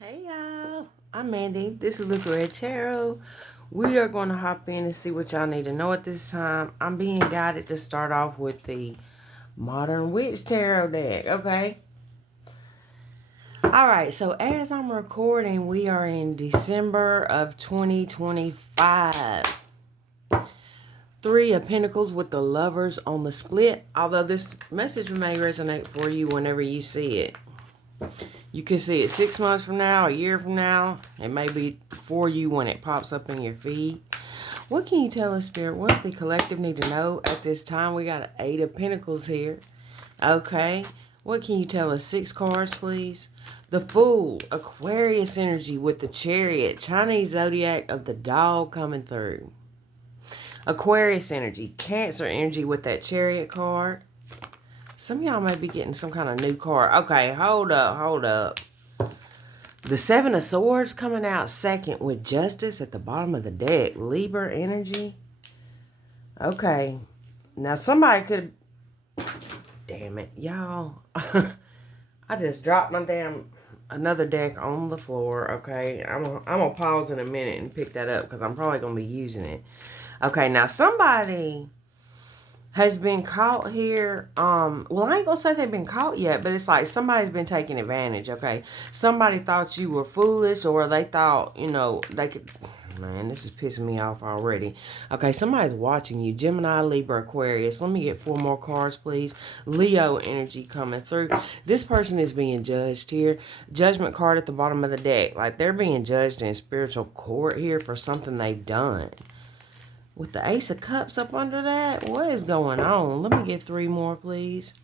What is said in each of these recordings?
Hey y'all, I'm Mandy. This is Luca Tarot. We are going to hop in and see what y'all need to know at this time. I'm being guided to start off with the Modern Witch Tarot deck, okay? Alright, so as I'm recording, we are in December of 2025. Three of Pentacles with the Lovers on the split. Although this message may resonate for you whenever you see it. You can see it 6 months from now, a year from now. It may be for you when it pops up in your feed. What can you tell us, Spirit? What does the collective need to know at this time? We got an 8 of Pentacles here. Okay. What can you tell us? 6 cards, please. The Fool, Aquarius energy with the Chariot, Chinese zodiac of the dog coming through. Aquarius energy, Cancer energy with that Chariot card. Some of y'all may be getting some kind of new card. Okay, hold up. The 7 of Swords coming out second with Justice at the bottom of the deck. Libra energy. Okay. Now somebody could... Damn it, y'all. I just dropped my another deck on the floor, okay? I'm gonna pause in a minute and pick that up because I'm probably going to be using it. Okay, now somebody has been caught here. Well, I ain't gonna say they've been caught yet, but it's like somebody's been taking advantage, okay? Somebody thought you were foolish, or they thought, they could... Man, this is pissing me off already. Okay, somebody's watching you. Gemini, Libra, Aquarius. Let me get 4 more cards, please. Leo energy coming through. This person is being judged here. Judgment card at the bottom of the deck. Like, they're being judged in spiritual court here for something they've done. With the Ace of Cups up under that, what is going on? Let me get 3 more, please.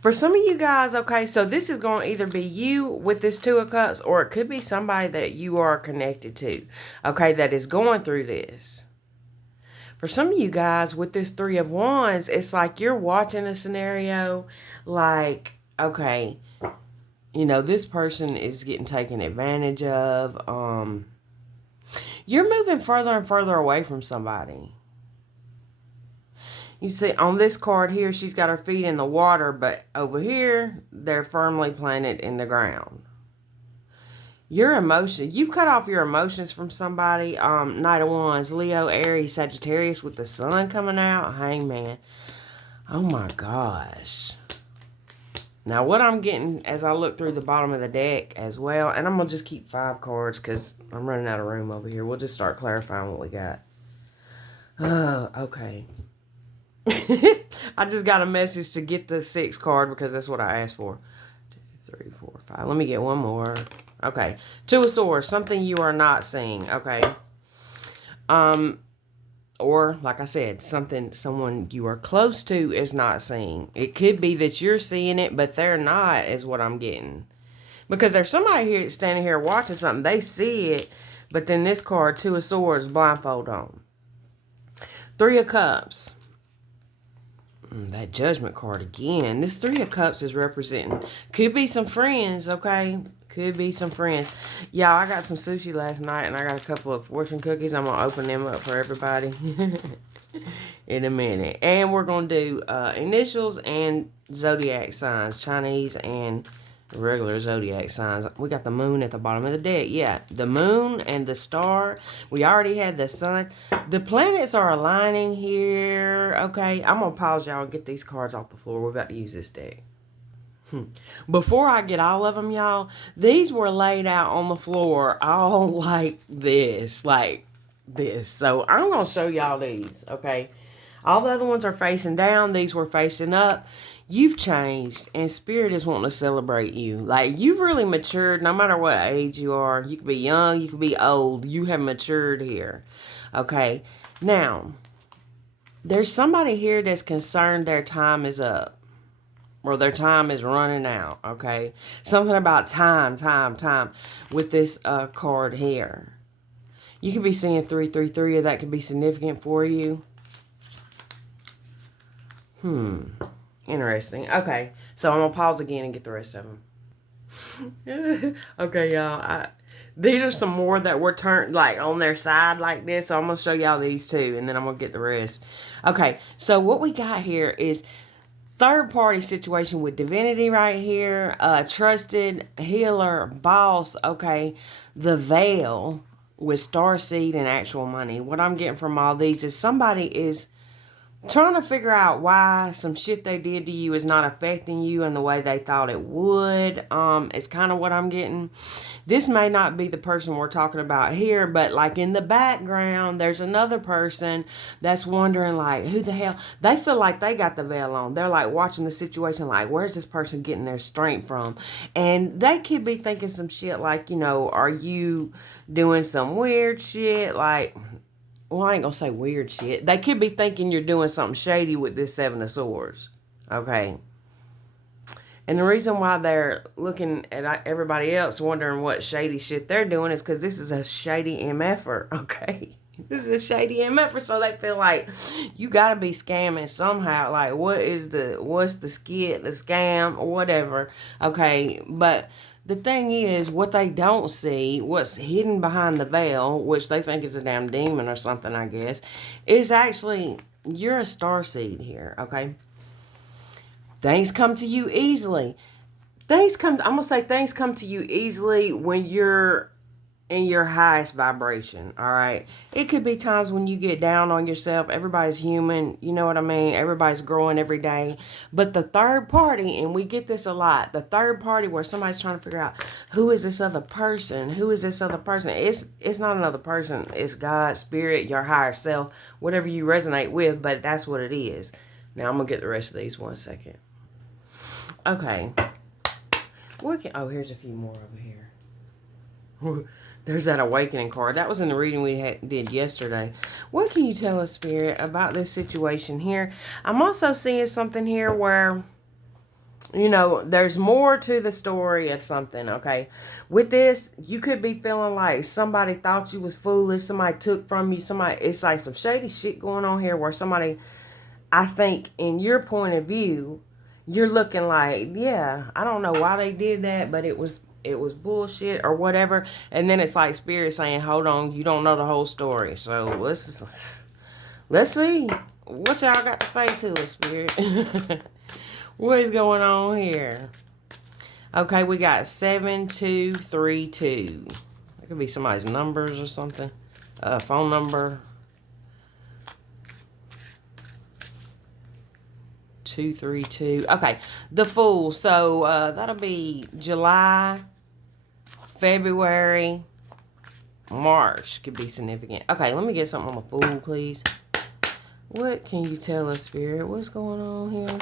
For some of you guys, okay, so this is going to either be you with this 2 of Cups, or it could be somebody that you are connected to, okay, that is going through this. For some of you guys with this 3 of Wands, it's like you're watching a scenario like, okay, this person is getting taken advantage of. You're moving further and further away from somebody. You see, on this card here, she's got her feet in the water, but over here, they're firmly planted in the ground. Your emotion, you've cut off your emotions from somebody. Knight of Wands, Leo, Aries, Sagittarius with the sun coming out. Hangman. Oh my gosh. Now, what I'm getting as I look through the bottom of the deck as well, and I'm going to just keep 5 cards because I'm running out of room over here. We'll just start clarifying what we got. Okay. I just got a message to get the 6 card because that's what I asked for. 2, 3, 4, 5. Let me get 1 more. Okay. 2 of Swords, something you are not seeing. Okay. Or, like I said, someone you are close to is not seeing. It could be that you're seeing it, but they're not, is what I'm getting. Because there's somebody here standing here watching something. They see it, but then this card, 2 of Swords, blindfold on. 3 of Cups. That Judgment card again. This 3 of Cups is representing... Could be some friends, okay? Could be some friends. Y'all, I got some sushi last night, and I got a couple of fortune cookies. I'm going to open them up for everybody in a minute. And we're going to do initials and zodiac signs. Chinese and regular zodiac signs. We got the moon at the bottom of the deck. Yeah, the moon and the star. We already had the sun. The planets are aligning here. Okay, I'm going to pause y'all and get these cards off the floor. We're about to use this deck. Before I get all of them, y'all, these were laid out on the floor all like this. So I'm going to show y'all these, okay? All the other ones are facing down. These were facing up. You've changed, and Spirit is wanting to celebrate you. Like, you've really matured no matter what age you are. You could be young. You could be old. You have matured here, okay? Now, there's somebody here that's concerned their time is up. Or their time is running out, okay? Something about time with this card here. You could be seeing 333, or that could be significant for you. Interesting. Okay, so I'm going to pause again and get the rest of them. Okay, y'all. These are some more that were turned like on their side like this. So I'm going to show y'all these too, and then I'm going to get the rest. Okay, so what we got here is... third party situation with divinity right here. Trusted healer, boss. Okay. The veil with starseed and actual money. What I'm getting from all these is somebody is trying to figure out why some shit they did to you is not affecting you in the way they thought it would. It's kind of what I'm getting. This may not be the person we're talking about here, but like in the background, there's another person that's wondering like, who the hell? They feel like they got the veil on. They're like watching the situation like, where's this person getting their strength from? And they could be thinking some shit like, you know, are you doing some weird shit? Like, well, I ain't gonna say weird shit. They could be thinking you're doing something shady with this Seven of Swords. Okay. And the reason why they're looking at everybody else wondering what shady shit they're doing is because this is a shady MFer. Okay. This is a shady MFer. So they feel like you gotta be scamming somehow. Like, what's the skit, the scam, or whatever. Okay. But the thing is, what they don't see, what's hidden behind the veil, which they think is a damn demon or something, I guess, is actually, you're a starseed here, okay? Things come to you easily. I'm going to say things come to you easily when you're in your highest vibration, all right? It could be times when you get down on yourself. Everybody's human, you know what I mean? Everybody's growing every day. But the third party, and we get this a lot, the third party where somebody's trying to figure out, who is this other person? Who is this other person? It's not another person. It's God, spirit, your higher self, whatever you resonate with, but that's what it is. Now, I'm going to get the rest of these 1 second. Okay. Oh, here's a few more over here. There's that awakening card. That was in the reading we did yesterday. What can you tell us, Spirit, about this situation here? I'm also seeing something here where, you know, there's more to the story of something, okay? With this, you could be feeling like somebody thought you was foolish. Somebody took from you. It's like some shady shit going on here where somebody, I think, in your point of view, you're looking like, yeah, I don't know why they did that, but it was bullshit or whatever. And then it's like Spirit saying, hold on, you don't know the whole story. So let's see what y'all got to say to us, Spirit. What is going on here? Okay, we got 7232. That could be somebody's numbers or something. Phone number. 232. Okay, the Fool. So that'll be July, February, March could be significant. Okay, let me get something on the Fool, please. What can you tell us, Spirit? What's going on here?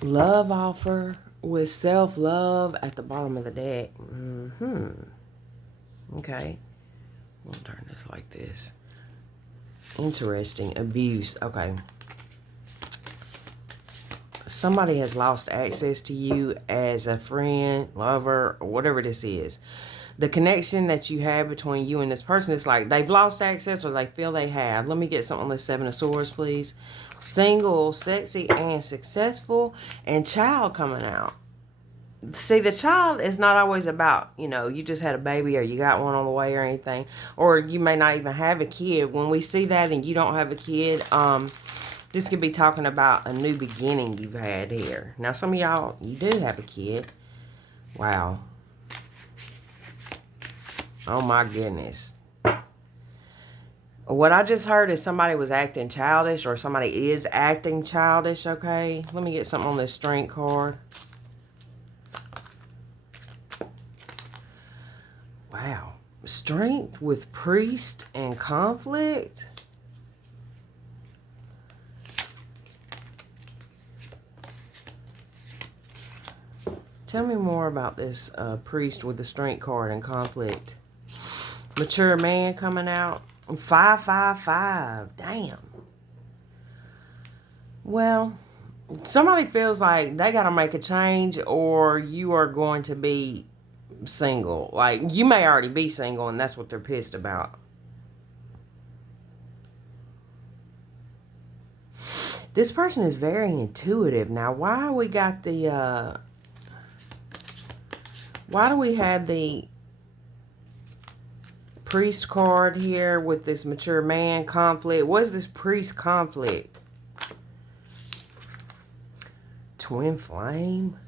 Love offer with self-love at the bottom of the deck. Okay. We'll turn this like this. Interesting. Abuse. Okay. Somebody has lost access to you as a friend, lover, or whatever this is. The connection that you have between you and this person is like they've lost access or they feel they have. Let me get something on the Seven of Swords, please. Single, sexy, and successful, and child coming out. See, the child is not always about, you know, you just had a baby or you got one on the way or anything. Or you may not even have a kid. When we see that and you don't have a kid, this could be talking about a new beginning you've had here. Now, some of y'all, you do have a kid. Wow. Oh, my goodness. What I just heard is somebody was acting childish or somebody is acting childish, okay? Let me get something on this Strength card. Wow. Strength with priest and conflict? Tell me more about this priest with the Strength card and conflict. Mature man coming out. 555. Damn. Well, somebody feels like they got to make a change or you are going to be single. Like, you may already be single and that's what they're pissed about. This person is very intuitive. Now, why we got the... why do we have the priest card here with this mature man conflict? What is this priest conflict? Twin flame.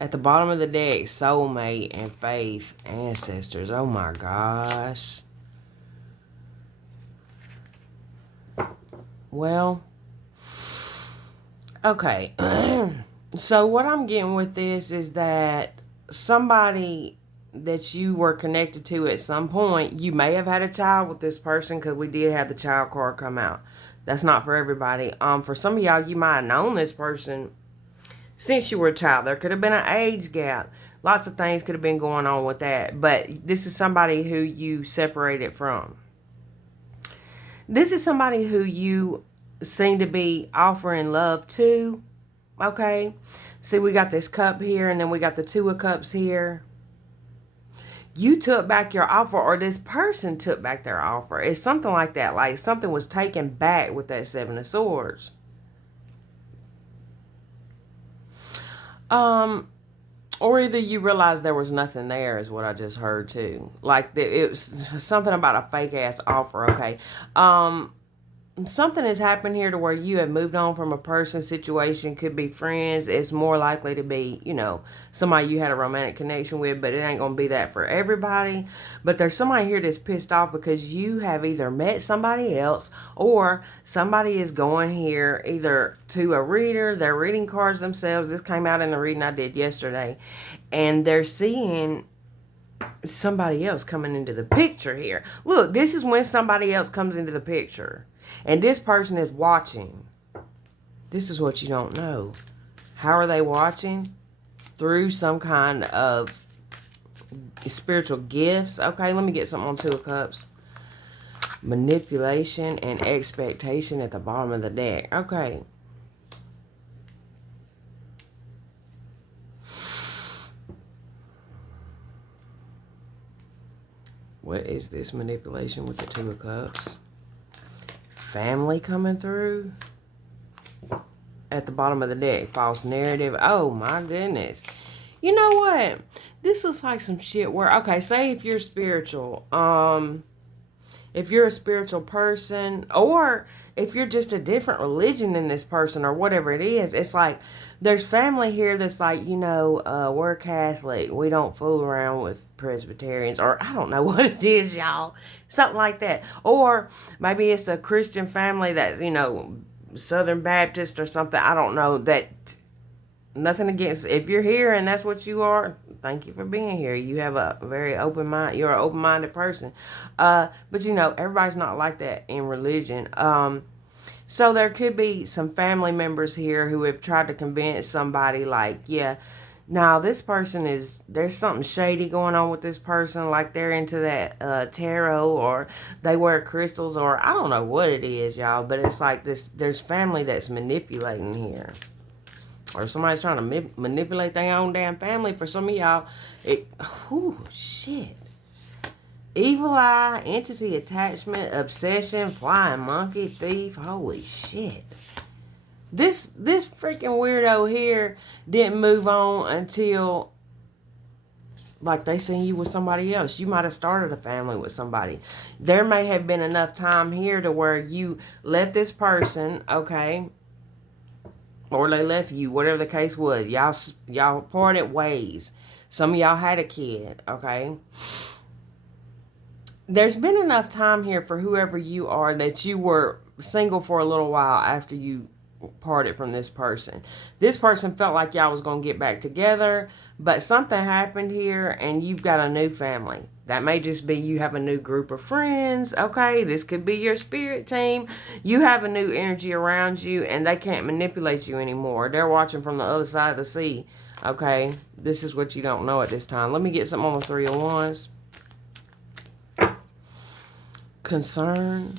At the bottom of the deck, soulmate and faith, ancestors. Oh my gosh. Well, okay. So what I'm getting with this is that somebody that you were connected to at some point, you may have had a child with this person, because we did have the child card come out. That's not for everybody. For some of y'all, you might have known this person since you were a child. There could have been an age gap. Lots of things could have been going on with that. But this is somebody who you separated from. This is somebody who you seem to be offering love to. Okay? See, we got this cup here, and then we got the 2 of cups here. You took back your offer, or this person took back their offer. It's something like that. Like something was taken back with that 7 of Swords. Or either you realized there was nothing there, is what I just heard too. Like it was something about a fake ass offer. Okay. Something has happened here to where you have moved on from a person, situation, could be friends. It's more likely to be, you know, somebody you had a romantic connection with, but it ain't going to be that for everybody. But there's somebody here that's pissed off because you have either met somebody else, or somebody is going here either to a reader, they're reading cards themselves. This came out in the reading I did yesterday, and they're seeing somebody else coming into the picture here. Look, this is when somebody else comes into the picture. And this person is watching. This is what you don't know. How are they watching? Through some kind of spiritual gifts. Okay, let me get something on 2 of Cups. Manipulation and expectation at the bottom of the deck. Okay. What is this manipulation with the 2 of Cups? Family coming through at the bottom of the deck. False narrative. Oh my goodness. You know what? This looks like some shit where, okay, say if you're spiritual, if you're a spiritual person, or if you're just a different religion than this person, or whatever it is, it's like there's family here that's like, you know, we're Catholic. We don't fool around with Presbyterians, or I don't know what it is, y'all. Something like that. Or maybe it's a Christian family that's, you know, Southern Baptist or something. I don't know. That nothing against, if you're here and that's what you are, thank you for being here. You have a very open mind. You're an open-minded person. But you know, everybody's not like that in religion. So there could be some family members here who have tried to convince somebody like, yeah, now this person is, there's something shady going on with this person. Like they're into that tarot, or they wear crystals, or I don't know what it is, y'all. But it's like this, there's family that's manipulating here. Or somebody's trying to manipulate their own damn family. For some of y'all, shit. Evil eye, entity, attachment, obsession, flying monkey, thief. Holy shit. This freaking weirdo here didn't move on until, like, they seen you with somebody else. You might have started a family with somebody. There may have been enough time here to where you let this person, okay, or they left you, whatever the case was. Y'all parted ways. Some of y'all had a kid, okay? There's been enough time here for whoever you are that you were single for a little while after you parted from this person. This person felt like y'all was going to get back together, but something happened here and you've got a new family. That may just be you have a new group of friends, okay? This could be your spirit team. You have a new energy around you and they can't manipulate you anymore. They're watching from the other side of the sea, okay? This is what you don't know at this time. Let me get something on the 3 of Wands. Concern,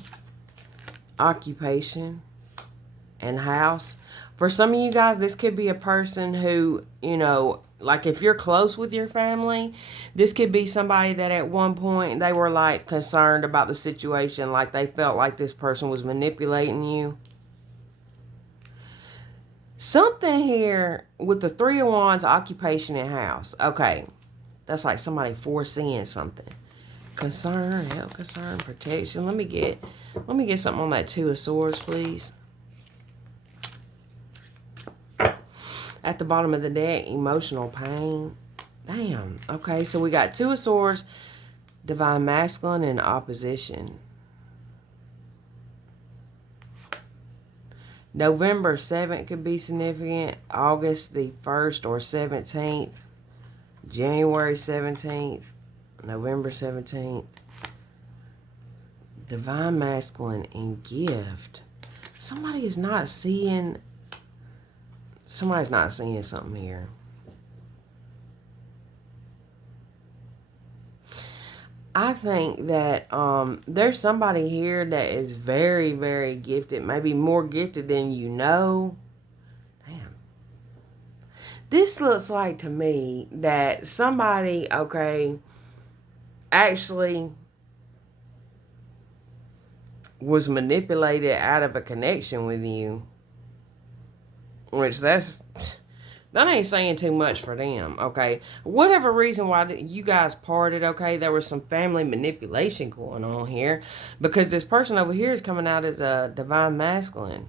occupation, and house. For some of you guys, this could be a person who, you know, like if you're close with your family, this could be somebody that at one point they were like concerned about the situation, like they felt like this person was manipulating you. Something here with the 3 of Wands, occupation, and house. Okay, that's like somebody foreseeing something. Concern, help, concern, protection. Let me get something on that 2 of Swords, please. At the bottom of the deck, emotional pain. Damn. Okay, so we got Two of Swords, Divine Masculine, and opposition. November 7th could be significant. August the 1st or 17th. January 17th. November 17th. Divine Masculine and gift. Somebody's not seeing something here. I think that there's somebody here that is very, very gifted. Maybe more gifted than you know. Damn. This looks like to me that somebody, okay, actually was manipulated out of a connection with you. Which that ain't saying too much for them, okay? Whatever reason why you guys parted, okay, there was some family manipulation going on here. Because this person over here is coming out as a divine masculine.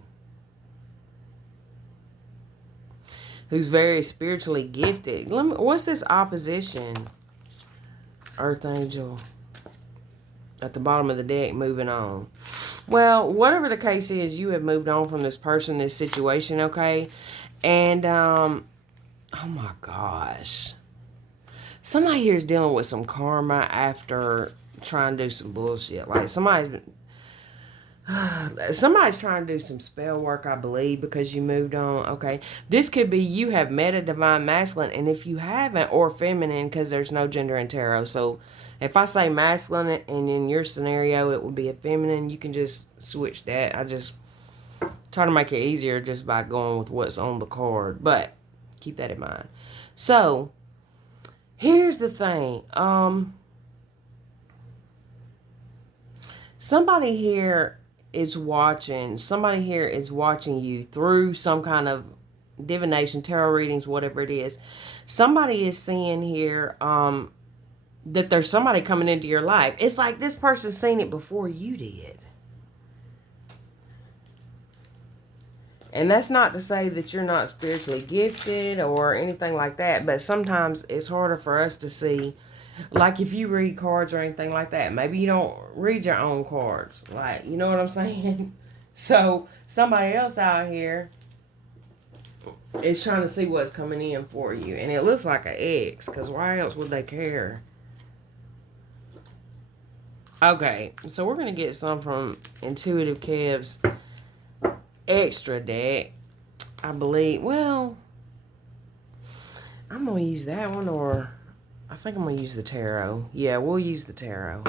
Who's very spiritually gifted. What's this opposition? Earth Angel. At the bottom of the deck, moving on. Well, whatever the case is, you have moved on from this person, this situation, okay? And, oh my gosh. Somebody here is dealing with some karma after trying to do some bullshit. Like, somebody's trying to do some spell work, I believe, because you moved on, okay? This could be you have met a divine masculine, and if you haven't, or feminine, because there's no gender in tarot, so if I say masculine and in your scenario it would be a feminine, you can just switch that. I just try to make it easier just by going with what's on the card. But keep that in mind. So, here's the thing. Somebody here is watching you through some kind of divination, tarot readings, whatever it is. Somebody is seeing here, that there's somebody coming into your life. It's like this person's seen it before you did. And that's not to say that you're not spiritually gifted or anything like that, but sometimes it's harder for us to see. Like if you read cards or anything like that, maybe you don't read your own cards. Like, you know what I'm saying? So somebody else out here is trying to see what's coming in for you. And it looks like an X, because why else would they care? Okay, so we're going to get some from Intuitive Kev's extra deck, I believe. Well, I'm going to use that one, or I think I'm going to use the tarot. Yeah, we'll use the tarot.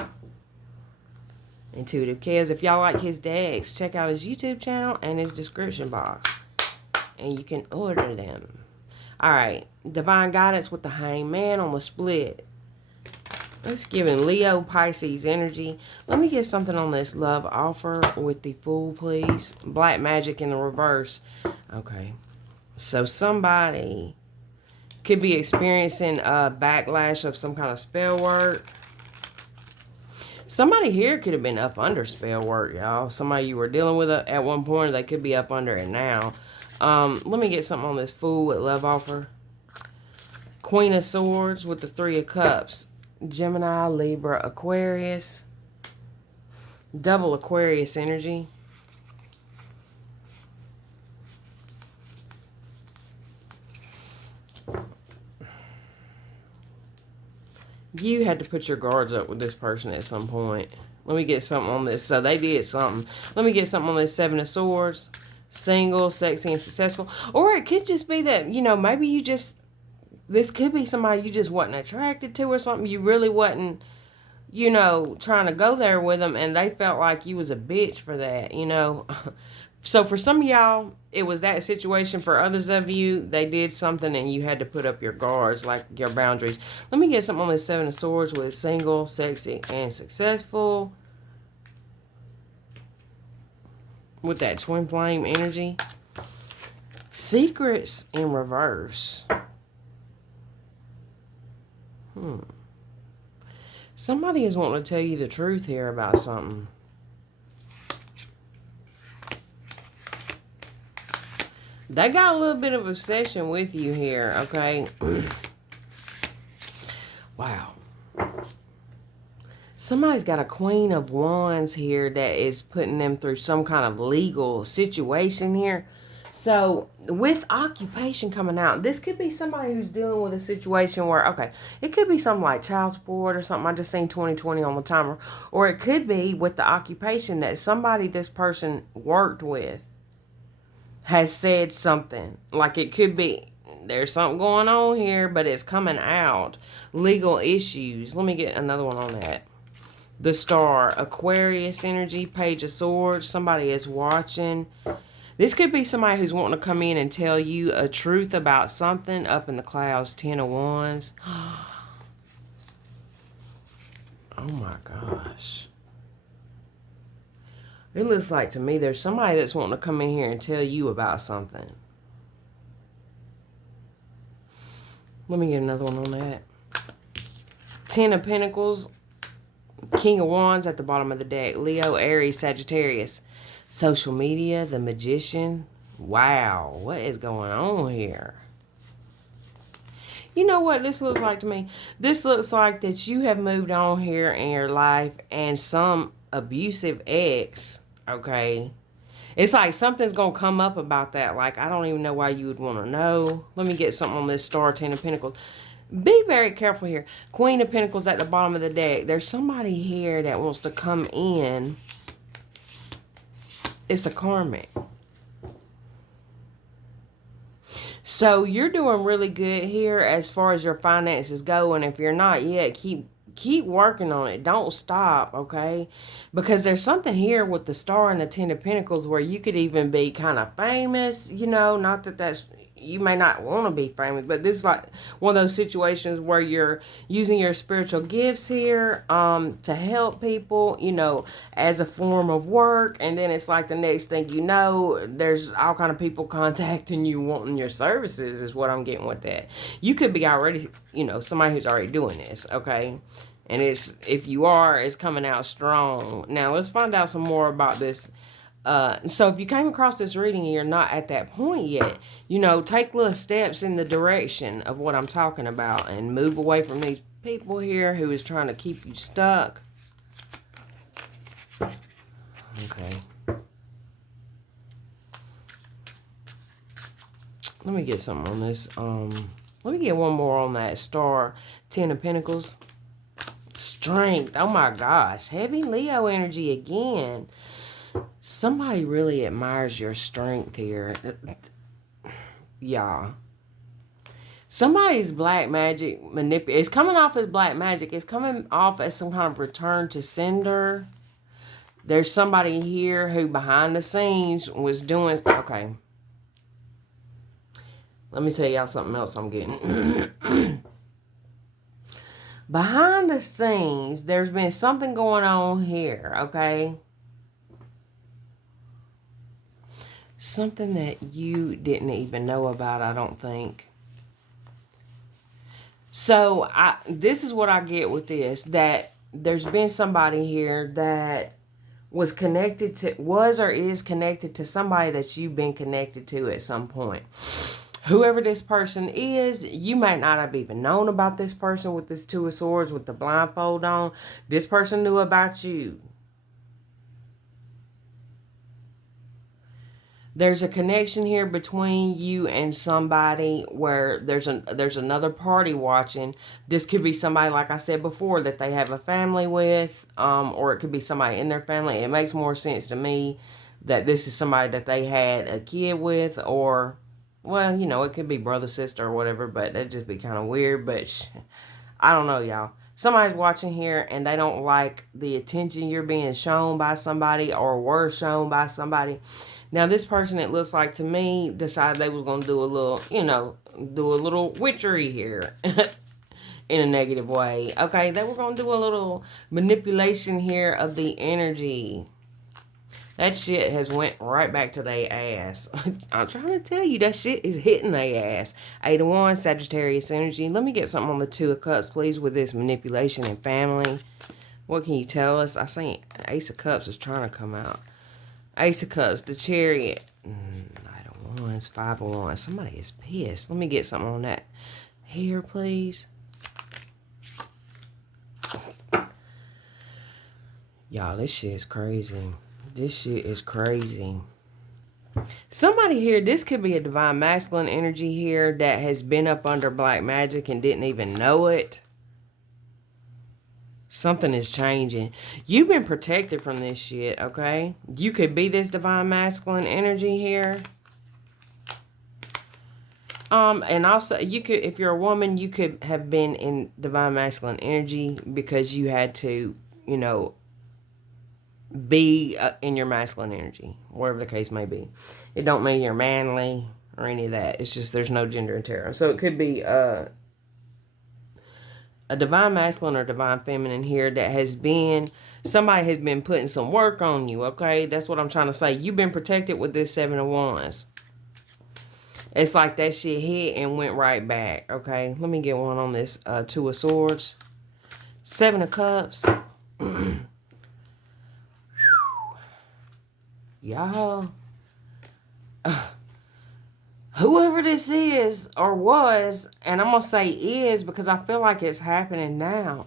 Intuitive Kev's. If y'all like his decks, check out his YouTube channel and his description box. And you can order them. Alright, Divine Guidance with the Hangman on the split. Let's give in Leo, Pisces energy. Let me get something on this love offer with the Fool, please. Black Magic in the reverse. Okay. So somebody could be experiencing a backlash of some kind of spell work. Somebody here could have been up under spell work, y'all. Somebody you were dealing with at one point, or they could be up under it now. Let me get something on this Fool with love offer. Queen of Swords with the Three of Cups. Gemini, Libra, Aquarius. Double Aquarius energy. You had to put your guards up with this person at some point. Let me get something on this. So they did something. Let me get something on this Seven of Swords. Single, sexy, and successful. Or it could just be that, you know, maybe you just... This could be somebody you just wasn't attracted to or something. You really wasn't, you know, trying to go there with them. And they felt like you was a bitch for that, you know. So for some of y'all, it was that situation. For others of you, they did something and you had to put up your guards, like your boundaries. Let me get something on this Seven of Swords with single, sexy, and successful. With that twin flame energy. Secrets in reverse. Somebody is wanting to tell you the truth here about something. They got a little bit of obsession with you here, okay? Wow. Somebody's got a Queen of Wands here that is putting them through some kind of legal situation here. So, with occupation coming out, this could be somebody who's dealing with a situation where, okay, it could be something like child support or something. I just seen 2020 on the timer. Or it could be with the occupation that somebody this person worked with has said something. Like it could be, there's something going on here, but it's coming out. Legal issues. Let me get another one on that. The Star, Aquarius energy, Page of Swords. Somebody is watching. This could be somebody who's wanting to come in and tell you a truth about something. Up in the clouds, 10 of Wands. Oh my gosh. It looks like to me there's somebody that's wanting to come in here and tell you about something. Let me get another one on that. 10 of Pentacles. King of Wands at the bottom of the deck. Leo, Aries, Sagittarius. Social media, the Magician. Wow, what is going on here? You know what this looks like to me? This looks like that you have moved on here in your life and some abusive ex, okay? It's like something's going to come up about that. Like, I don't even know why you would want to know. Let me get something on this Star, 10 of Pentacles. Be very careful here. Queen of Pentacles at the bottom of the deck. There's somebody here that wants to come in. It's a karmic. So you're doing really good here as far as your finances go. And if you're not yet, keep working on it. Don't stop, okay? Because there's something here with the Star and the 10 of Pentacles where you could even be kind of famous, you know, not that that's, you may not want to be famous, but this is like one of those situations where you're using your spiritual gifts here to help people, you know, as a form of work. And then it's like the next thing you know, there's all kind of people contacting you wanting your services is what I'm getting with that. You could be already, you know, somebody who's already doing this, okay? And it's, if you are, it's coming out strong. Now, let's find out some more about this. So if you came across this reading and you're not at that point yet, you know, take little steps in the direction of what I'm talking about and move away from these people here who is trying to keep you stuck. Okay. Let me get something on this. Let me get one more on that Star, 10 of Pentacles. Strength. Oh my gosh. Heavy Leo energy again. Somebody really admires your strength here. Yeah. Somebody's black magic it's coming off as black magic. It's coming off as some kind of return to sender. There's somebody here who behind the scenes was doing... Okay. Let me tell y'all something else I'm getting. Behind the scenes, there's been something going on here, okay? Something that you didn't even know about, I don't think. So, this is what I get with this, that there's been somebody here that was connected to, was or is connected to somebody that you've been connected to at some point. Whoever this person is, you might not have even known about this person with this Two of Swords, with the blindfold on. This person knew about you. There's a connection here between you and somebody where there's another party watching. This could be somebody, like I said before, that they have a family with, or it could be somebody in their family. It makes more sense to me that this is somebody that they had a kid with, or... Well, you know, it could be brother, sister, or whatever, but that'd just be kind of weird. But I don't know, y'all. Somebody's watching here and they don't like the attention you're being shown by somebody or were shown by somebody. Now, this person, it looks like to me, decided they was going to do a little, you know, do a little witchery here in a negative way. Okay, they were going to do a little manipulation here of the energy. That shit has went right back to their ass. I'm trying to tell you, that shit is hitting their ass. 8 of Wands, Sagittarius energy. Let me get something on the 2 of Cups, please, with this manipulation and family. What can you tell us? I think Ace of Cups is trying to come out. Ace of Cups, the Chariot. 9 of Wands, 5 of Wands. Somebody is pissed. Let me get something on that here, please. Y'all, this shit is crazy. This shit is crazy. Somebody here, this could be a divine masculine energy here that has been up under black magic and didn't even know it. Something is changing. You've been protected from this shit, okay? You could be this divine masculine energy here. And also, you could, if you're a woman, you could have been in divine masculine energy because you had to, you know, be in your masculine energy, whatever the case may be. It don't mean you're manly or any of that. It's just there's no gender in tarot. So it could be a divine masculine or divine feminine here that has been, somebody has been putting some work on you, okay? That's what I'm trying to say. You've been protected with this 7 of Wands. It's like that shit hit and went right back, okay? Let me get one on this 2 of Swords. 7 of Cups. Y'all. Whoever this is or was, and I'm going to say is because I feel like it's happening now.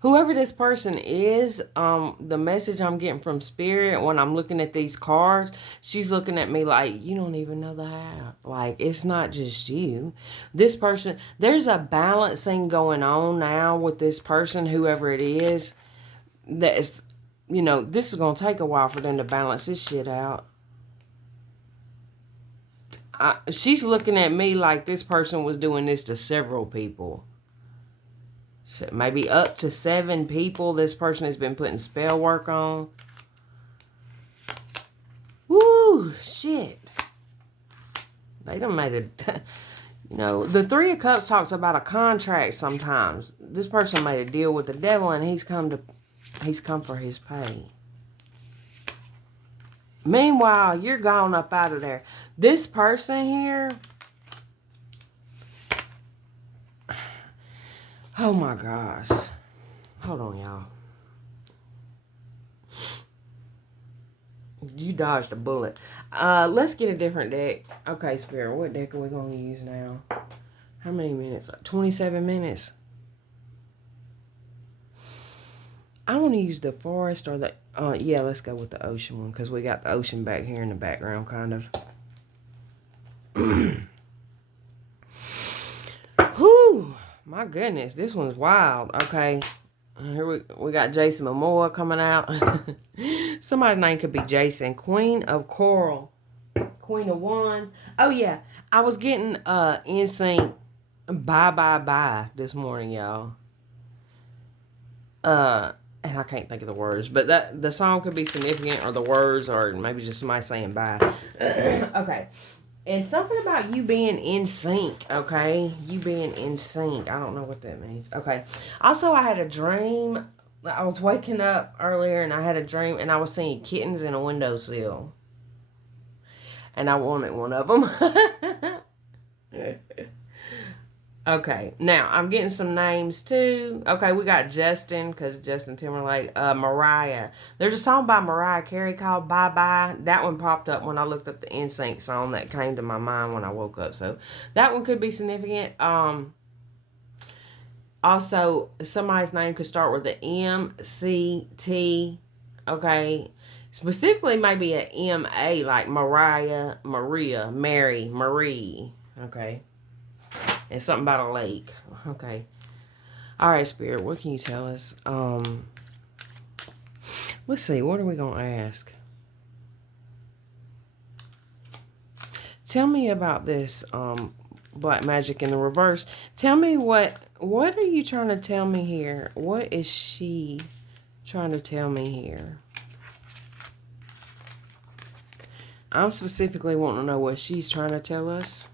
Whoever this person is, the message I'm getting from Spirit when I'm looking at these cards, she's looking at me like, you don't even know the half. Like, it's not just you. This person, there's a balancing going on now with this person, whoever it is, that's, you know, this is going to take a while for them to balance this shit out. She's looking at me like this person was doing this to several people. So maybe up to 7 people this person has been putting spell work on. Woo, shit. They done made it. You know, the 3 of Cups talks about a contract sometimes. This person made a deal with the devil and he's come for his pay. Meanwhile, you're gone up out of there. This person here, oh my gosh. Hold on, y'all. You dodged a bullet. Let's get a different deck. Okay, Spirit, what deck are we going to use now? How many minutes? 27 minutes. I want to use the forest or the... yeah, let's go with the ocean one because we got the ocean back here in the background, kind of. Whew! My goodness, this one's wild. Okay, here we got Jason Momoa coming out. Somebody's name could be Jason. Queen of Coral. Queen of Wands. Oh, yeah. I was getting NSYNC Bye this morning, y'all. And I can't think of the words, but that the song could be significant, or the words, or maybe just somebody saying bye. Okay. And something about you being in sync, okay? You being in sync. I don't know what that means. Okay. Also, I had a dream. I was waking up earlier, and I had a dream, and I was seeing kittens in a windowsill. And I wanted one of them. Okay, now I'm getting some names too. Okay, we got Justin, because Justin Timberlake. Mariah. There's a song by Mariah Carey called Bye Bye. That one popped up when I looked up the NSYNC song that came to my mind when I woke up. So that one could be significant. Also, somebody's name could start with the M-C-T. Okay. Specifically, maybe a M-A, like Mariah, Maria, Mary, Marie. Okay. And something about a lake. Okay. All right, Spirit, what can you tell us? Let's see. What are we going to ask? Tell me about this black magic in the reverse. Tell me what are you trying to tell me here? What is she trying to tell me here? I'm specifically wanting to know what she's trying to tell us.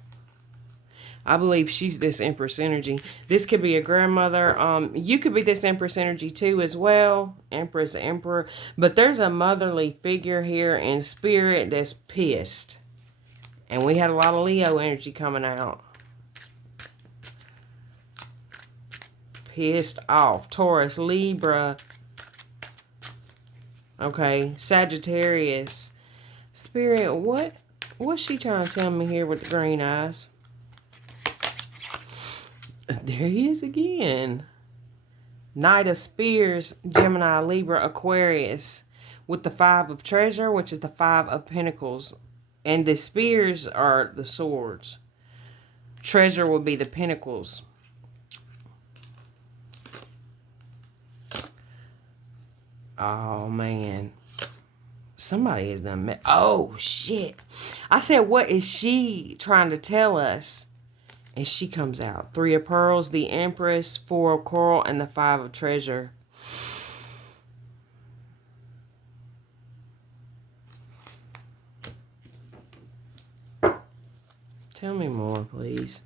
I believe she's this Empress energy. This could be a grandmother. You could be this Empress energy too as well. Empress, Emperor. But there's a motherly figure here in spirit that's pissed. And we had a lot of Leo energy coming out. Pissed off. Taurus, Libra. Okay. Sagittarius. Spirit, what What's she trying to tell me here with the green eyes? There he is again. Knight of Spears, Gemini, Libra, Aquarius, with the 5 of Treasure, which is the 5 of Pentacles. And the spears are the swords. Treasure would be the pentacles. Oh, man. Somebody has done met. Oh, shit. I said, what is she trying to tell us? And she comes out. 3 of Pearls, the Empress, 4 of Coral, and the 5 of Treasure. Tell me more, please.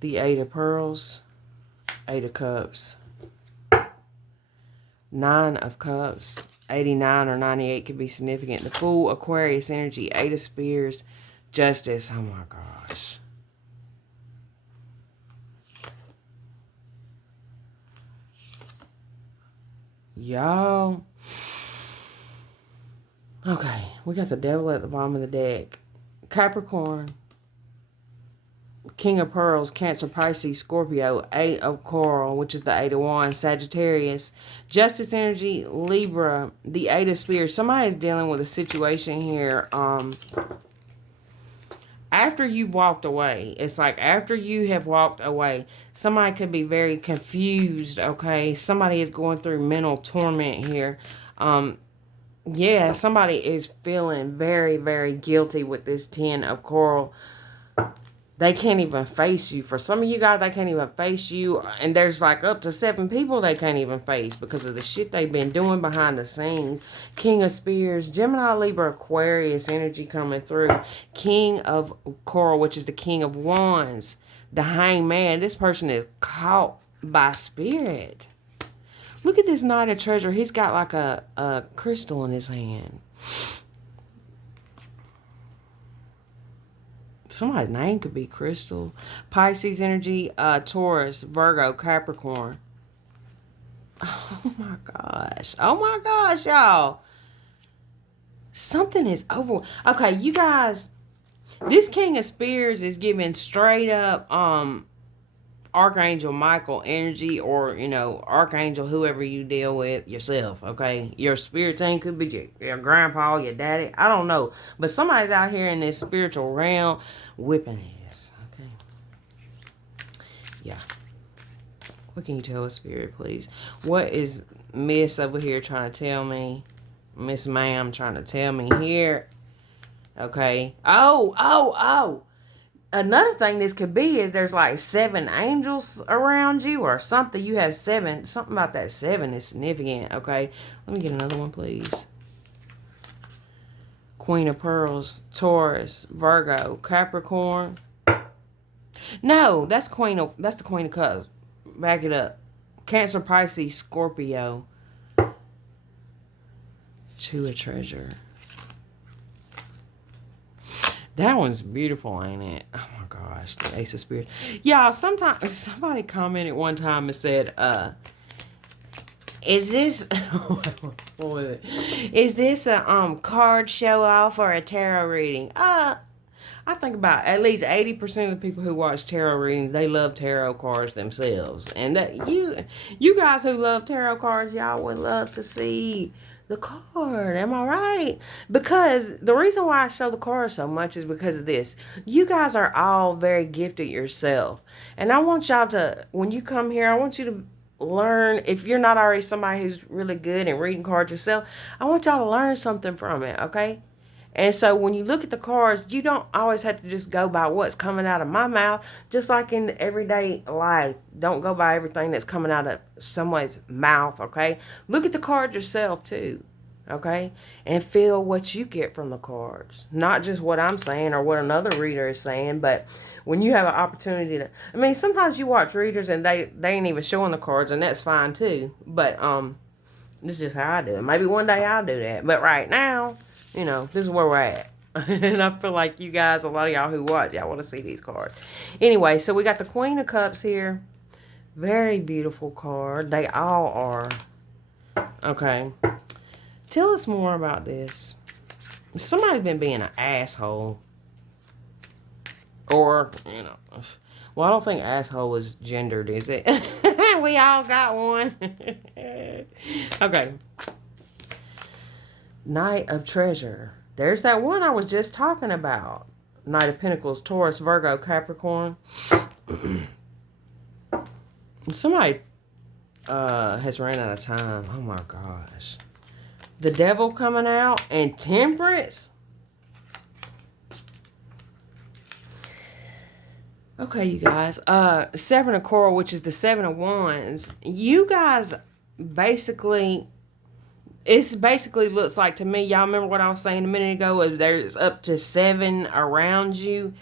The 8 of Pearls, 8 of Cups, 9 of Cups, 89 or 98 could be significant. The Fool, Aquarius energy, 8 of Spears, Justice. Oh my gosh. Y'all. Okay, we got the Devil at the bottom of the deck. Capricorn, King of Pearls, Cancer, Pisces, Scorpio, 8 of Coral, which is the 8 of Wands, Sagittarius, Justice energy, Libra, the 8 of Spears. Somebody is dealing with a situation here. After you've walked away, it's like after you have walked away, somebody could be very confused, okay? Somebody is going through mental torment here. Yeah, somebody is feeling very, very guilty with this 10 of Coral. They can't even face you. For some of you guys, they can't even face you. And there's like up to 7 people they can't even face because of the shit they've been doing behind the scenes. King of Spears, Gemini, Libra, Aquarius energy coming through. King of Coral, which is the King of Wands. The Hangman. This person is caught by spirit. Look at this Knight of Treasure. He's got like a crystal in his hand. Somebody's name could be Crystal. Pisces energy, Taurus, Virgo, Capricorn. Oh my gosh. Oh my gosh, y'all. Something is over. Okay, you guys. This King of Spears is giving straight up Archangel Michael energy, or, you know, Archangel, whoever you deal with yourself, okay? Your spirit team could be your grandpa, your daddy, I don't know. But somebody's out here in this spiritual realm whipping ass, okay? Yeah. What can you tell us, Spirit, please? What is Miss over here trying to tell me? Miss Ma'am trying to tell me here? Okay. Oh. Another thing this could be is there's like 7 angels around you or something. You have 7. Something about that 7 is significant, okay? Let me get another one, please. Queen of Pearls, Taurus, Virgo, Capricorn. No, that's the Queen of Cups. Back it up. Cancer, Pisces, Scorpio. 2 of Treasure. That one's beautiful, ain't it? Oh my gosh, the Ace of Spears. Y'all, sometimes somebody commented one time and said, is this what was it? Is this a card show off or a tarot reading? I think about at least 80% of the people who watch tarot readings, they love tarot cards themselves. And you guys who love tarot cards, y'all would love to see the card. Am I right? Because the reason why I show the card so much is because of this. You guys are all very gifted yourself. And I want y'all to, when you come here, I want you to learn. If you're not already somebody who's really good at reading cards yourself, I want y'all to learn something from it, okay? And so when you look at the cards, you don't always have to just go by what's coming out of my mouth. Just like in everyday life, don't go by everything that's coming out of someone's mouth, okay? Look at the cards yourself too, okay? And feel what you get from the cards. Not just what I'm saying or what another reader is saying, but when you have an opportunity to... I mean, sometimes you watch readers and they ain't even showing the cards, and that's fine too. But this is just how I do it. Maybe one day I'll do that. But right now... You know, this is where we're at. And I feel like you guys, a lot of y'all who watch, y'all want to see these cards. Anyway, so we got the Queen of Cups here. Very beautiful card. They all are. Okay. Tell us more about this. Somebody's been being an asshole. Or, you know. Well, I don't think asshole is gendered, is it? We all got one. Okay. Knight of Treasure. There's that one I was just talking about. Knight of Pentacles, Taurus, Virgo, Capricorn. Somebody has ran out of time. Oh my gosh. The Devil coming out and Temperance. Okay, you guys. Seven of Coral, which is the Seven of Wands. You guys basically, it's basically looks like to me, y'all remember what I was saying a minute ago? There's up to 7 around you.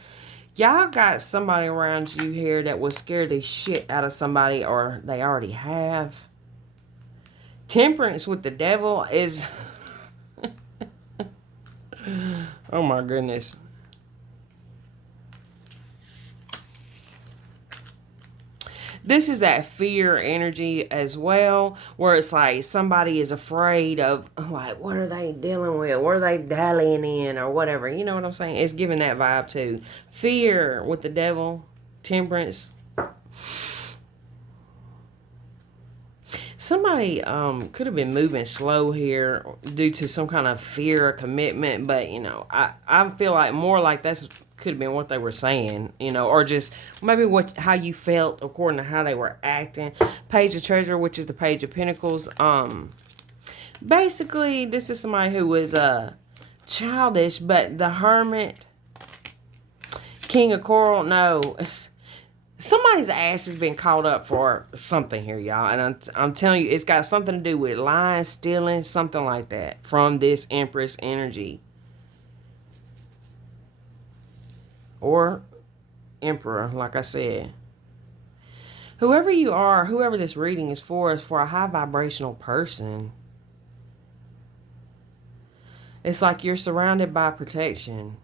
Y'all got somebody around you here that will scare the shit out of somebody, or they already have. Temperance with the Devil is... Oh my goodness. This is that fear energy as well, where it's like somebody is afraid of, like, what are they dealing with? What are they dallying in or whatever? You know what I'm saying? It's giving that vibe too. Fear with the Devil, Temperance. Somebody could have been moving slow here due to some kind of fear or commitment, but, you know, I feel like more like that's could have been what they were saying, you know, or just maybe how you felt according to how they were acting. Page of Treasure, which is the Page of Pentacles. Basically, this is somebody who was childish, but the Hermit, King of Coral, no, somebody's ass has been caught up for something here, y'all, and I'm telling you, it's got something to do with lying, stealing, something like that from this Empress energy. Or Emperor, like I said. Whoever you are, whoever this reading is for a high vibrational person. It's like you're surrounded by protection.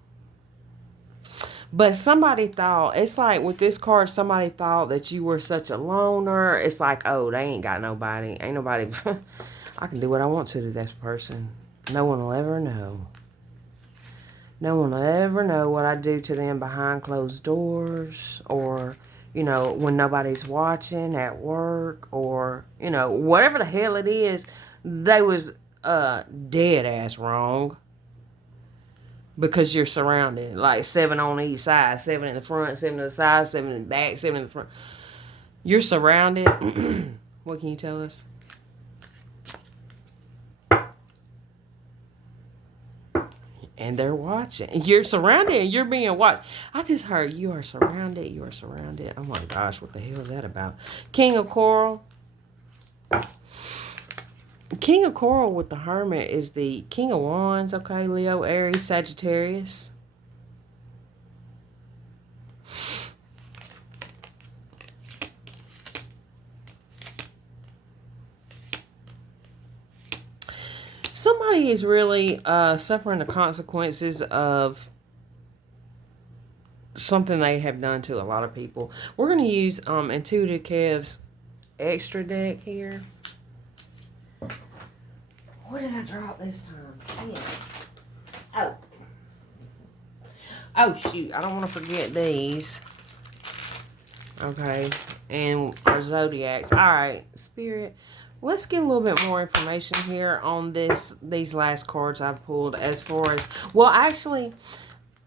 But somebody thought, it's like with this card, somebody thought that you were such a loner. It's like, oh, they ain't got nobody. Ain't nobody. I can do what I want to this person. No one will ever know. No one will ever know what I do to them behind closed doors, or, you know, when nobody's watching at work, or, you know, whatever the hell it is. They was dead ass wrong, because you're surrounded. Like 7 on each side, 7 in the front, 7 in the side, 7 in the back, 7 in the front. You're surrounded. What can you tell us? And they're watching. You're surrounded and you're being watched. I just heard you are surrounded. You are surrounded. Oh my gosh, what the hell is that about? King of Coral. King of Coral with the Hermit is the King of Wands. Okay, Leo, Aries, Sagittarius. Somebody is really suffering the consequences of something they have done to a lot of people. We're going to use Intuitive Kev's extra deck here. What did I drop this time? Yeah. Oh, shoot. I don't want to forget these. Okay. And our Zodiacs. All right. Spirit. Let's get a little bit more information here on these last cards I've pulled as far as... Well, actually,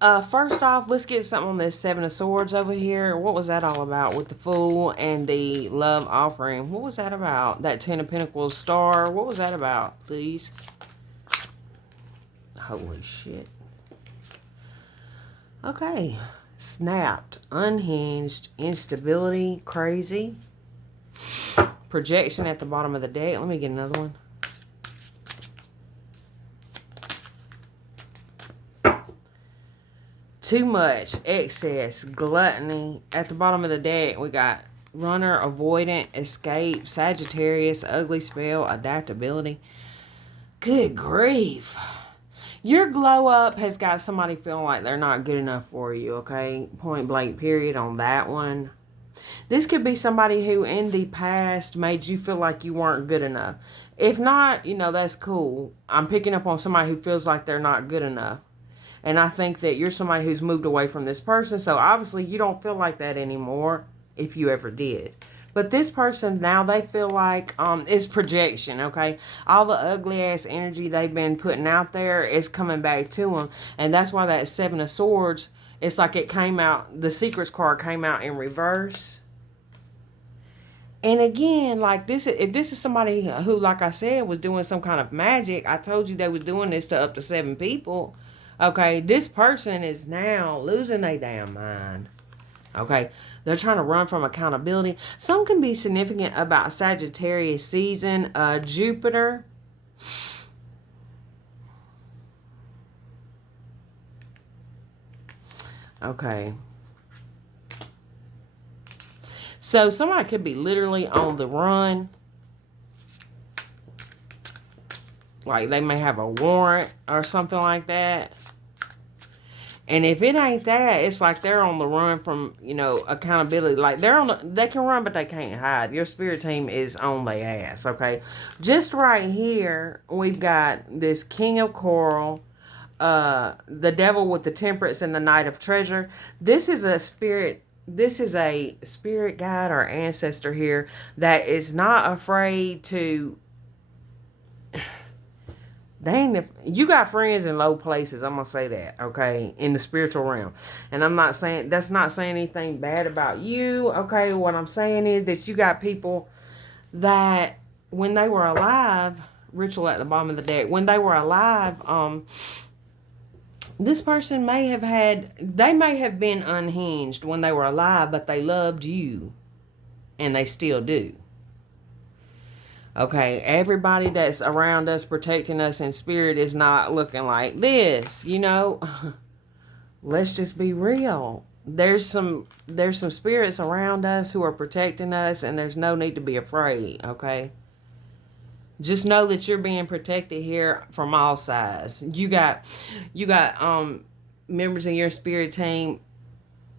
first off, let's get something on this 7 of Swords over here. What was that all about with the Fool and the Love Offering? What was that about? That 10 of Pentacles star. What was that about, please? Holy shit. Okay. Snapped. Unhinged. Instability. Crazy. Projection at the bottom of the deck. Let me get another one. Too much. Excess. Gluttony. At the bottom of the deck, we got runner, avoidant, escape, Sagittarius, ugly spell, adaptability. Good grief. Your glow up has got somebody feeling like they're not good enough for you, okay? Point blank period on that one. This could be somebody who in the past made you feel like you weren't good enough. If not, that's cool. I'm picking up on somebody who feels like they're not good enough. And I think that you're somebody who's moved away from this person. So obviously you don't feel like that anymore, if you ever did. But this person now, they feel like it's projection, okay? All the ugly ass energy they've been putting out there is coming back to them. And that's why that Seven of Swords, it's like it came out, the Secrets card came out in reverse. And again, like this, if this is somebody who, like I said, was doing some kind of magic, I told you they was doing this to up to 7 people. Okay, this person is now losing their damn mind. Okay, they're trying to run from accountability. Some can be significant about Sagittarius season, Jupiter. Okay. So somebody could be literally on the run. Like they may have a warrant or something like that. And if it ain't that, it's like they're on the run from, accountability. Like they can run, but they can't hide. Your spirit team is on their ass, okay? Just right here, we've got this King of Coral, the Devil with the Temperance, and the Knight of Treasure. This is a spirit guide or ancestor here that is not afraid to... You got friends in low places. I'm gonna say that, okay, in the spiritual realm. And I'm not saying, that's not saying anything bad about you, okay? What I'm saying is that you got people that when they were alive, ritual at the bottom of the deck, when they were alive, this person may have been unhinged when they were alive, but they loved you, and they still do. Okay, everybody that's around us, protecting us in spirit, is not looking like this, Let's just be real. There's some spirits around us who are protecting us, and there's no need to be afraid, okay? Just know that you're being protected here from all sides. You got members in your spirit team.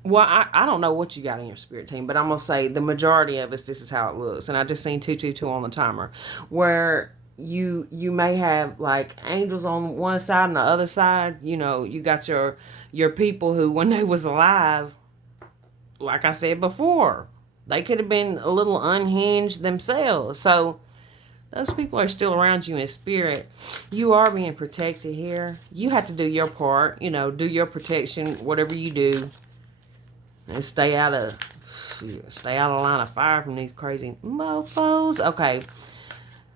Well, I don't know what you got in your spirit team, but I'm going to say the majority of us, this is how it looks. And I just seen 222 on the timer, where you may have like angels on one side and the other side. You got your people who, when they was alive, like I said before, they could have been a little unhinged themselves. So those people are still around you in spirit. You are being protected here. You have to do your part, do your protection, whatever you do. And stay out of line of fire from these crazy mofos.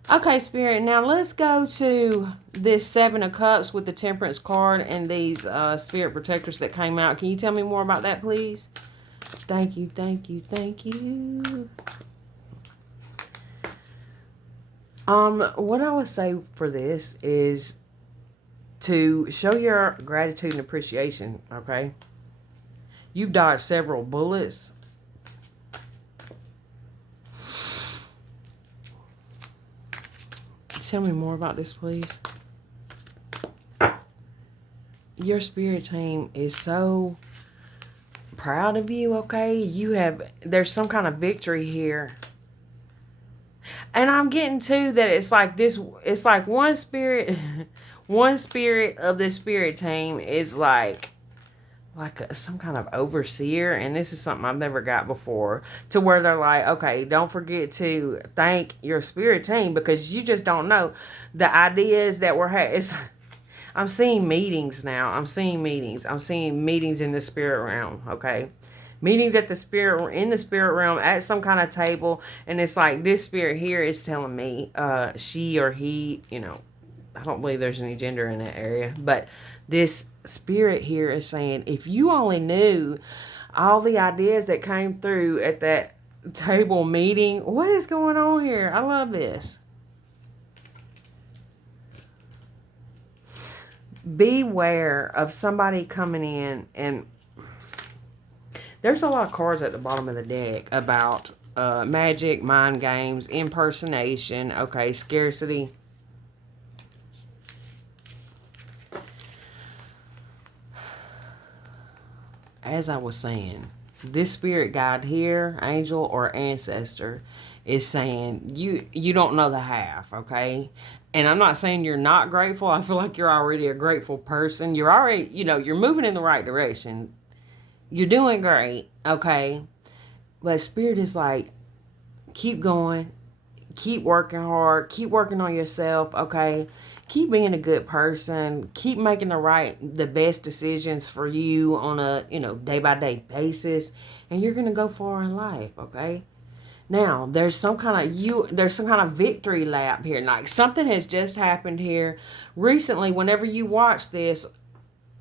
Okay, Spirit. Now let's go to this Seven of Cups with the Temperance card and these Spirit Protectors that came out. Can you tell me more about that, please? Thank you, thank you, thank you. What I would say for this is to show your gratitude and appreciation, okay? You've dodged several bullets. Tell me more about this, please. Your spirit team is so proud of you, okay? There's some kind of victory here. And I'm getting to that it's like one spirit of this spirit team is like some kind of overseer, and this is something I've never got before, to where they're like, okay, don't forget to thank your spirit team, because you just don't know the ideas that we're having. I'm seeing meetings now. I'm seeing meetings in the spirit realm, okay? Meetings in the spirit realm at some kind of table, and it's like this spirit here is telling me, she or he, I don't believe there's any gender in that area, but this spirit here is saying, if you only knew all the ideas that came through at that table meeting, what is going on here? I love this. Beware of somebody coming in, and there's a lot of cards at the bottom of the deck about magic, mind games, impersonation, okay, scarcity. As I was saying, This spirit guide here, angel or ancestor, is saying you don't know the half, okay? And I'm not saying you're not grateful. I feel like you're already a grateful person. You're already, you're moving in the right direction. You're doing great, okay? But spirit is like, keep going, keep working hard, keep working on yourself, okay? Keep being a good person, keep making the best decisions for you on a, day by day basis, and you're gonna go far in life, okay? Now, there's some kind of victory lap here. Like something has just happened here recently whenever you watch this,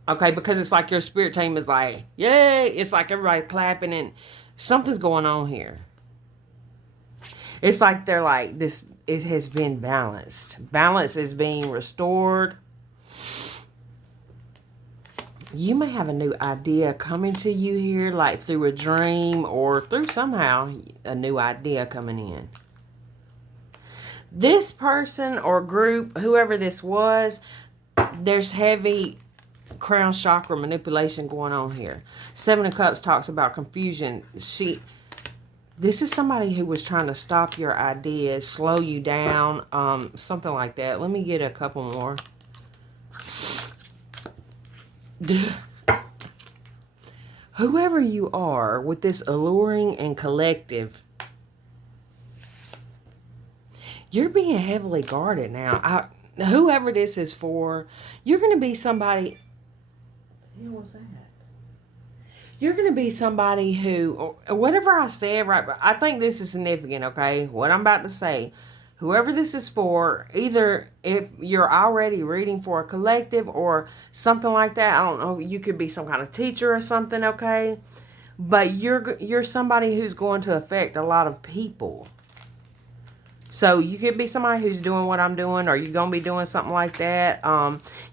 okay, because it's like your spirit team is like, yay, it's like everybody clapping and something's going on here. It's like they're like, this, it has been balanced. Balance is being restored. You may have a new idea coming to you here, like through a dream or through somehow a new idea coming in. This person or group, whoever this was, there's heavy crown chakra manipulation going on here. Seven of Cups talks about confusion. This is somebody who was trying to stop your ideas, slow you down, something like that. Let me get a couple more. Whoever you are with this alluring and collective, you're being heavily guarded now. Whoever this is for, you're going to be somebody. What was that? You're going to be somebody who, whatever I said, right, but I think this is significant, okay? What I'm about to say, whoever this is for, either if you're already reading for a collective or something like that, I don't know, you could be some kind of teacher or something, okay? But you're somebody who's going to affect a lot of people. So you could be somebody who's doing what I'm doing, or you're going to be doing something like that.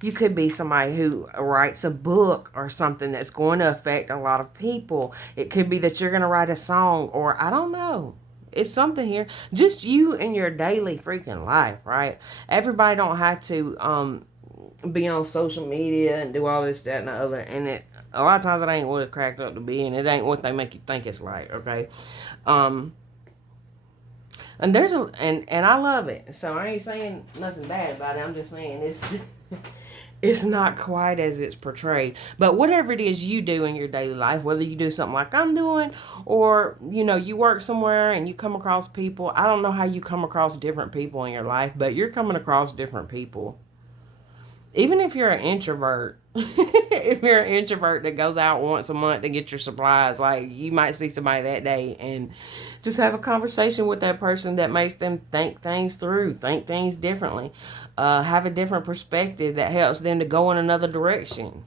You could be somebody who writes a book or something that's going to affect a lot of people. It could be that you're going to write a song, or I don't know. It's something here. Just you in your daily freaking life, right? Everybody don't have to be on social media and do all this, that, and the other. And a lot of times it ain't what it's cracked up to be, and it ain't what they make you think it's like, okay? And and I love it. So I ain't saying nothing bad about it. I'm just saying it's not quite as it's portrayed. But whatever it is you do in your daily life, whether you do something like I'm doing, or you work somewhere and you come across people. I don't know how you come across different people in your life, but you're coming across different people. Even if you're an introvert, if you're an introvert that goes out once a month to get your supplies, like you might see somebody that day and just have a conversation with that person that makes them think things through, think things differently, have a different perspective that helps them to go in another direction.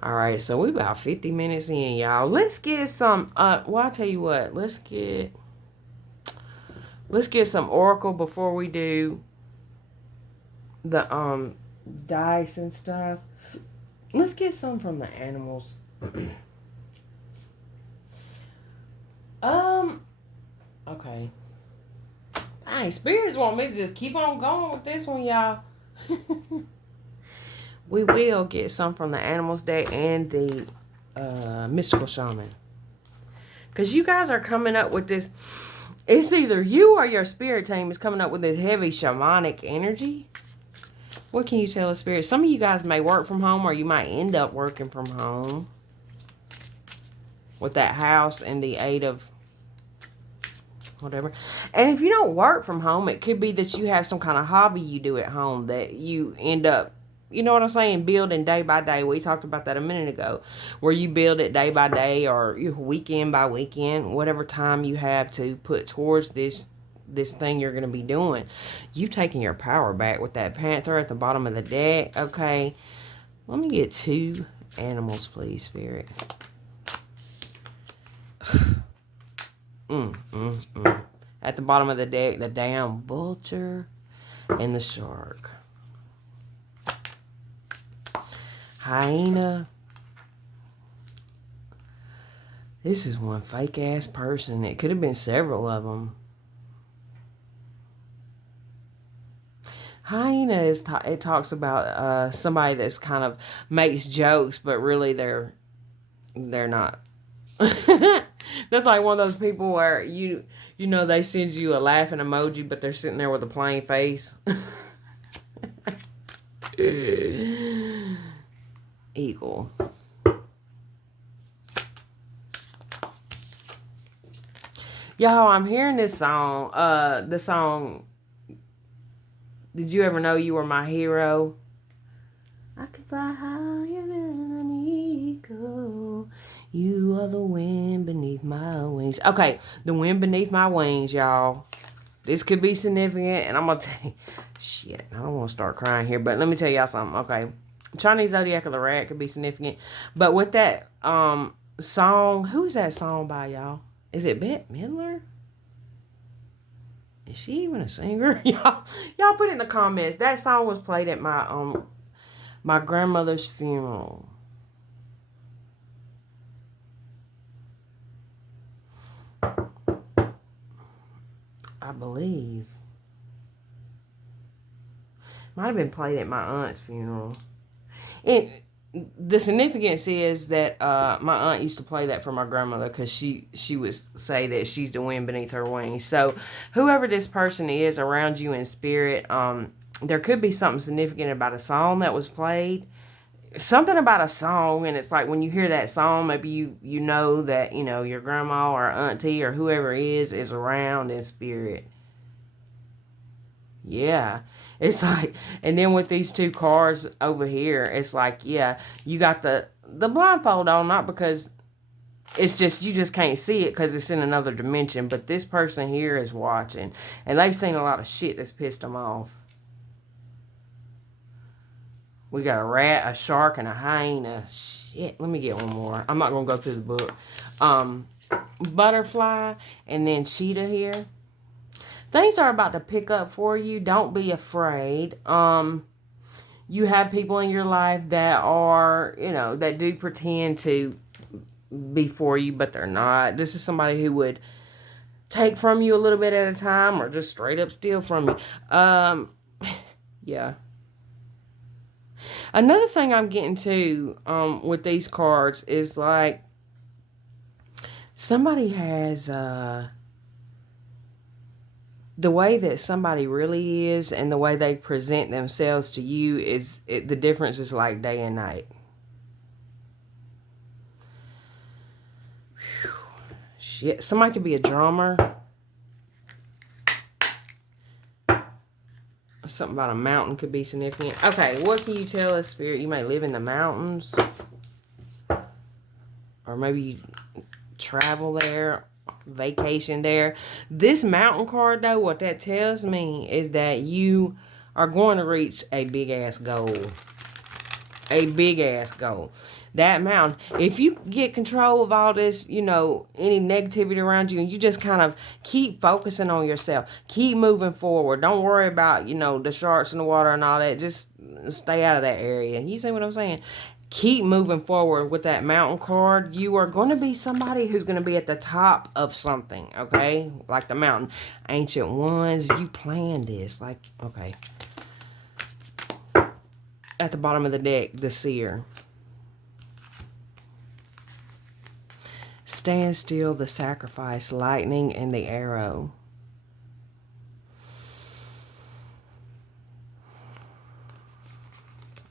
All right, so we about 50 minutes in, y'all. Let's get some, I'll tell you what, let's get some oracle before we do the dice and stuff. Let's get some from the animals. Okay. Dang, spirits want me to just keep on going with this one, y'all. We will get some from the animals deck and the mystical shaman, because you guys are coming up with this. It's either you or your spirit team is coming up with this heavy shamanic energy. What can you tell the spirit? Some of you guys may work from home, or you might end up working from home with that house and the 8 of whatever. And if you don't work from home, it could be that you have some kind of hobby you do at home that you end up, you know what I'm saying, building day by day. We talked about that a minute ago, where you build it day by day or weekend by weekend, whatever time you have to put towards this thing you're going to be doing. You taking your power back with that panther at the bottom of the deck. Okay, let me get 2 animals, please, spirit. At the bottom of the deck, the damn vulture and the shark. Hyena. This is one fake ass person. It could have been several of them. Hyena is it talks about somebody that's kind of makes jokes, but really they're not. That's like one of those people where you know they send you a laughing emoji, but they're sitting there with a plain face. Eagle. Y'all, I'm hearing this song. The song, Did You Ever Know You Were My Hero? I could fly higher than an eagle. You are the wind beneath my wings. Okay, the wind beneath my wings, y'all. This could be significant, and I'm going to tell you, shit, I don't want to start crying here, but let me tell y'all something, okay? Chinese Zodiac of the Rat could be significant, but with that song, who is that song by, y'all? Is it Bette Midler? Is she even a singer? Y'all put it in the comments. That song was played at my grandmother's funeral. I believe. Might have been played at my aunt's funeral. And the significance is that my aunt used to play that for my grandmother because she would say that she's the wind beneath her wings. So whoever this person is around you in spirit, there could be something significant about a song that was played. Something about a song, and it's like when you hear that song, maybe you know that, you know, your grandma or auntie or whoever is around in spirit. Yeah. It's like, and then with these two cards over here, it's like, yeah, you got the blindfold on, not because it's just, you just can't see it because it's in another dimension, but this person here is watching, and they've seen a lot of shit that's pissed them off. We got a rat, a shark, and a hyena. Shit, let me get one more. I'm not going to go through the book. Butterfly, and then cheetah here. Things are about to pick up for you. Don't be afraid. You have people in your life that are, you know, that do pretend to be for you, but they're not. This is somebody who would take from you a little bit at a time or just straight up steal from you. Yeah. Another thing I'm getting to with these cards is like somebody has the way that somebody really is and the way they present themselves to you is the difference is like day and night. Whew. Shit, somebody could be a drummer. Something about a mountain could be significant. Okay, what can you tell us, Spirit? You may live in the mountains, or maybe you travel there, vacation there. This mountain card, though, what that tells me is that you are going to reach a big ass goal. A big ass goal. That mountain, if you get control of all this, you know, any negativity around you, and you just kind of keep focusing on yourself, keep moving forward. Don't worry about, you know, the sharks in the water and all that. Just stay out of that area. You see what I'm saying? Keep moving forward with that mountain card. You are going to be somebody who's going to be at the top of something, okay? Like the mountain. Ancient ones, you planned this. Like, okay. At the bottom of the deck, the seer. Stand still, the sacrifice, lightning, and the arrow.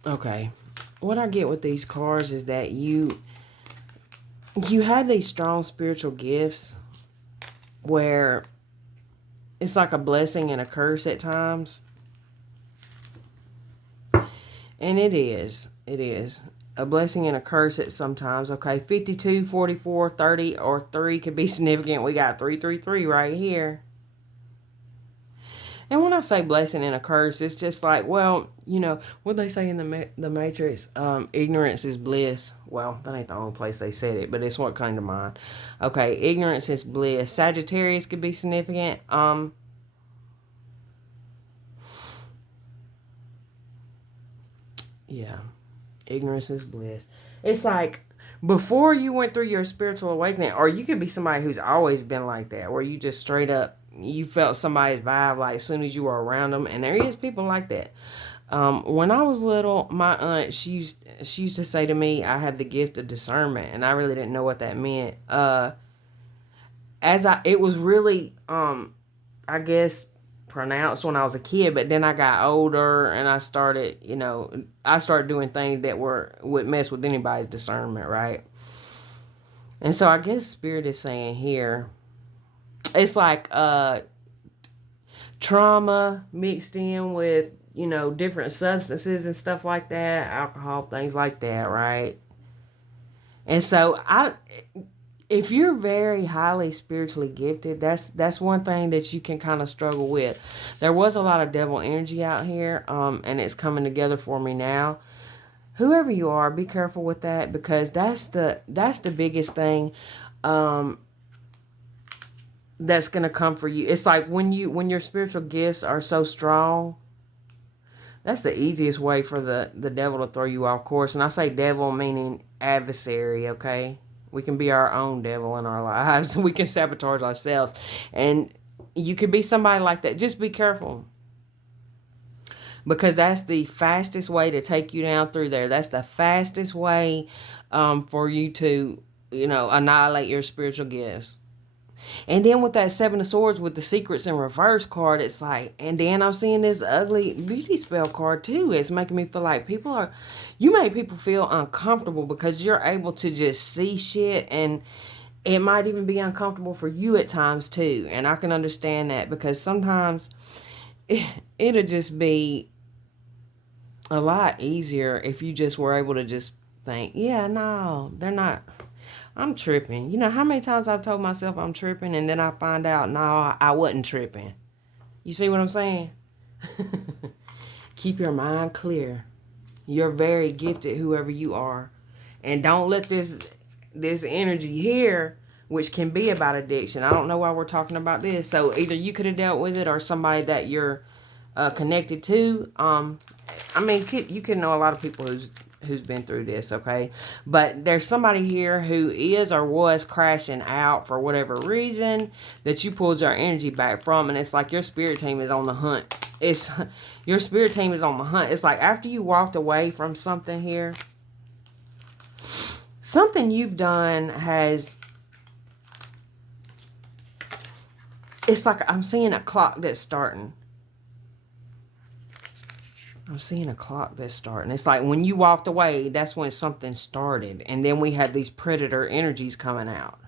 Okay. What I get with these cards is that you have these strong spiritual gifts where it's like a blessing and a curse at times. And it is. It is. A blessing and a curse at sometimes. Okay, 52, 44, 30, or 3 could be significant. We got 333 right here. And when I say blessing and a curse, it's just like, well, you know, what they say in the Matrix, ignorance is bliss. Well, that ain't the only place they said it, but it's what came to mind. Okay, ignorance is bliss. Sagittarius could be significant. Yeah. Ignorance is bliss. It's like before you went through your spiritual awakening, or you could be somebody who's always been like that, where you just straight up, you felt somebody's vibe like as soon as you were around them, and there is people like that. When I was little, my aunt she used to say to me, I had the gift of discernment, and I really didn't know what that meant. It was really I guess pronounced when I was a kid, but then I got older and I started doing things that would mess with anybody's discernment, right? And so I guess spirit is saying here, it's like trauma mixed in with, different substances and stuff like that, alcohol, things like that, right? And so if you're very highly spiritually gifted, that's one thing that you can kind of struggle with. There was a lot of devil energy out here, and it's coming together for me now. Whoever you are, be careful with that, because that's the biggest thing that's gonna come for you. It's like when your spiritual gifts are so strong, that's the easiest way for the devil to throw you off course. And I say devil meaning adversary, okay? We can be our own devil in our lives. We can sabotage ourselves. And you could be somebody like that. Just be careful. Because that's the fastest way to take you down through there. That's the fastest way for you to, annihilate your spiritual gifts. And then with that Seven of Swords with the Secrets in Reverse card, it's like, and then I'm seeing this ugly beauty spell card too. It's making me feel like you make people feel uncomfortable because you're able to just see shit, and it might even be uncomfortable for you at times too. And I can understand that, because sometimes it'll just be a lot easier if you just were able to just think, yeah, no, they're not. I'm tripping. You know how many times I've told myself I'm tripping, and then I find out, no, I wasn't tripping. You see what I'm saying? Keep your mind clear. You're very gifted, whoever you are. And don't let this energy here, which can be about addiction. I don't know why we're talking about this. So either you could have dealt with it, or somebody that you're connected to. You can know a lot of people who's been through this, okay? But there's somebody here who is or was crashing out for whatever reason that you pulled your energy back from, and it's like your spirit team is on the hunt. Your spirit team is on the hunt. It's like after you walked away from something here, something you've done it's like I'm seeing a clock that's starting. I'm seeing a clock that's starting. It's like when you walked away, that's when something started. And then we had these predator energies coming out.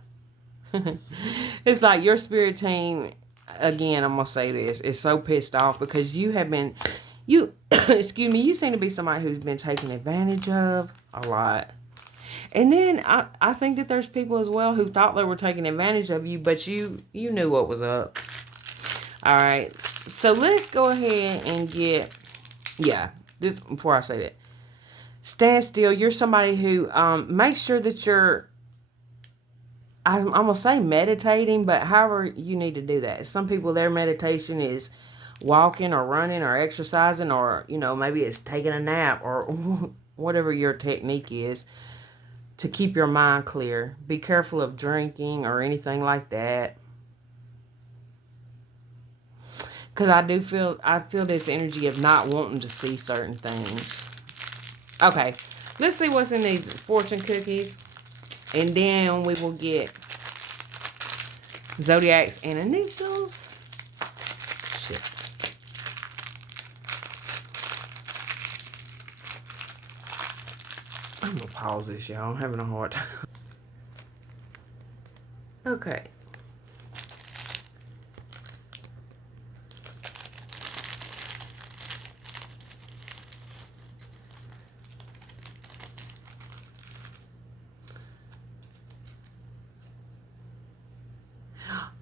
It's like your spirit team, again, I'm going to say this, is so pissed off because you have been, excuse me, you seem to be somebody who's been taken advantage of a lot. And then I think that there's people as well who thought they were taking advantage of you, but you knew what was up. All right. So let's go ahead and get... Yeah, just before I say that, stand still. You're somebody who make sure that you're, I'm going to say meditating, but however you need to do that. Some people, their meditation is walking or running or exercising, or, maybe it's taking a nap, or whatever your technique is to keep your mind clear. Be careful of drinking or anything like that. Because I feel this energy of not wanting to see certain things. Okay, let's see what's in these fortune cookies. And then we will get zodiacs and initials. Shit. I'm going to pause this, y'all. I'm having a hard time. Okay.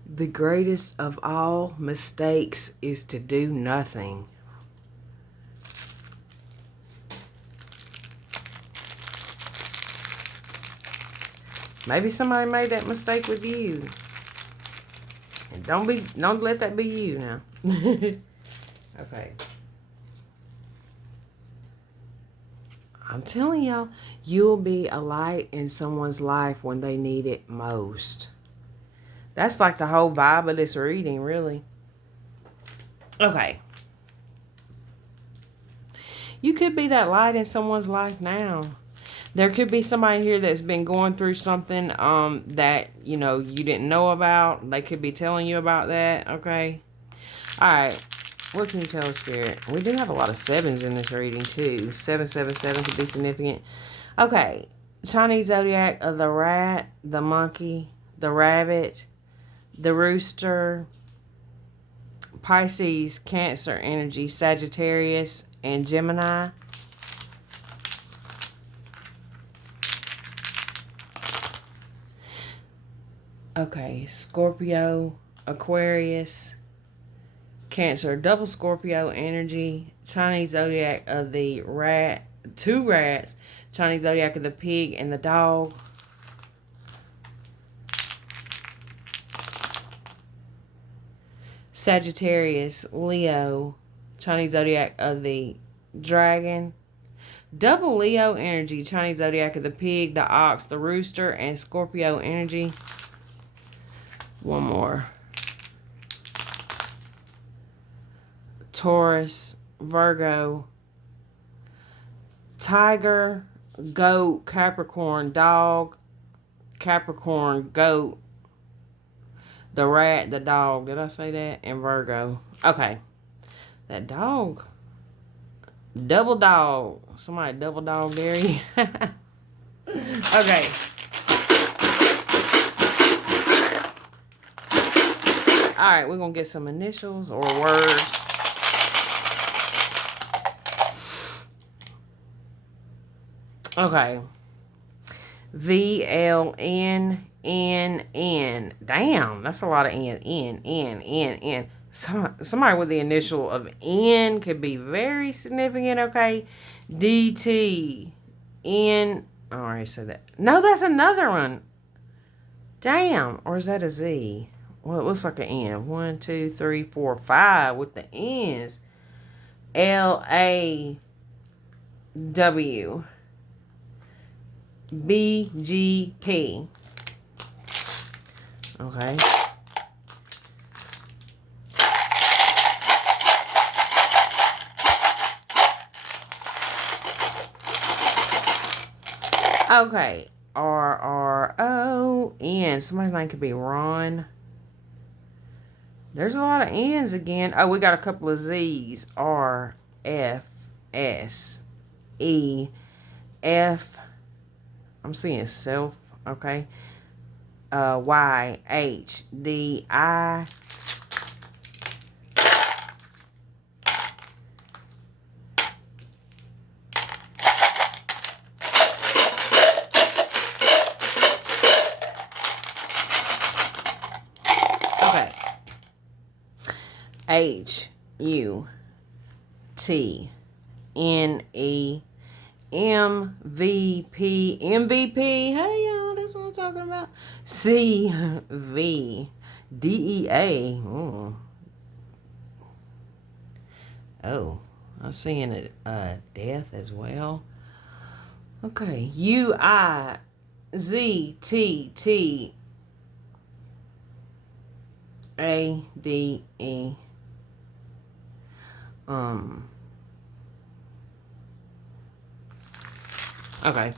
The greatest of all mistakes is to do nothing. Maybe somebody made that mistake with you. And don't let that be you now. Okay. I'm telling y'all, you'll be a light in someone's life when they need it most. That's like the whole vibe of this reading, really. Okay. You could be that light in someone's life now. There could be somebody here that's been going through something that, you know, you didn't know about. They could be telling you about that, okay? All right. What can you tell Spirit? We do have a lot of sevens in this reading, too. 777 could be significant. Okay. Chinese zodiac of the rat, the monkey, the rabbit, the rooster, Pisces, Cancer energy, Sagittarius, and Gemini. Okay, Scorpio, Aquarius, Cancer, double Scorpio energy, Chinese zodiac of the rat, 2 rats, Chinese zodiac of the pig and the dog. Sagittarius, Leo, Chinese zodiac of the dragon. Double Leo energy, Chinese zodiac of the pig, the ox, the rooster, and Scorpio energy. One more. Taurus, Virgo, tiger, goat, Capricorn, dog, Capricorn, goat, the rat, the dog. Did I say that? And Virgo. Okay. That dog. Double dog. Somebody double dog dare you. Okay. Alright, we're going to get some initials or words. Okay. VLNNN. Damn, that's a lot of N. Somebody with the initial of N could be very significant, okay? DT. N. I already said that. No, that's another one. Damn. Or is that a Z? Well, it looks like an N. 1, 2, 3, 4, 5 with the N's. LAW. BGP. Okay. Okay. RRON. Somebody's name could be Ron. There's a lot of N's again. Oh, we got a couple of Z's. R, F, S, E, F. I'm seeing self. Okay. Y, H, D, I. Okay. H, U, T, N, E, MVP. MVP. Hey, y'all. That's what I'm talking about. C, V, D, E, A. Oh, I'm seeing it. Death as well. Okay. U, I, Z, T, T, A, D, E. Okay.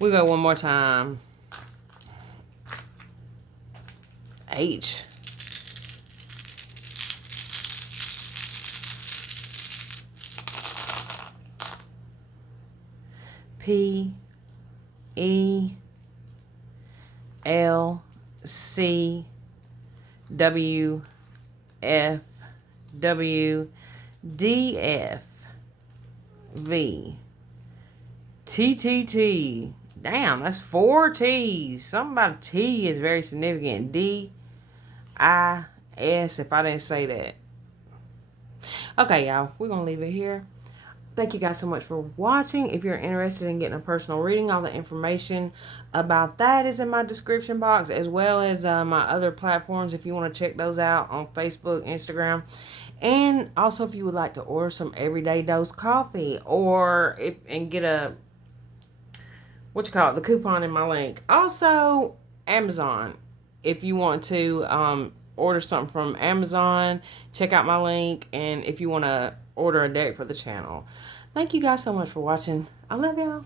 We go one more time. H. P. E. L. C. W. F. W. D. F. V. T. T. T. Damn, that's 4 T's. Something about a T is very significant. D. I. S. If I didn't say that. Okay, y'all. We're going to leave it here. Thank you guys so much for watching. If you're interested in getting a personal reading, all the information about that is in my description box, as well as my other platforms if you want to check those out on Facebook, Instagram. And also if you would like to order some Everyday Dose coffee and get a, the coupon in my link. Also, Amazon. If you want to order something from Amazon, check out my link. And if you want to order a deck for the channel. Thank you guys so much for watching. I love y'all.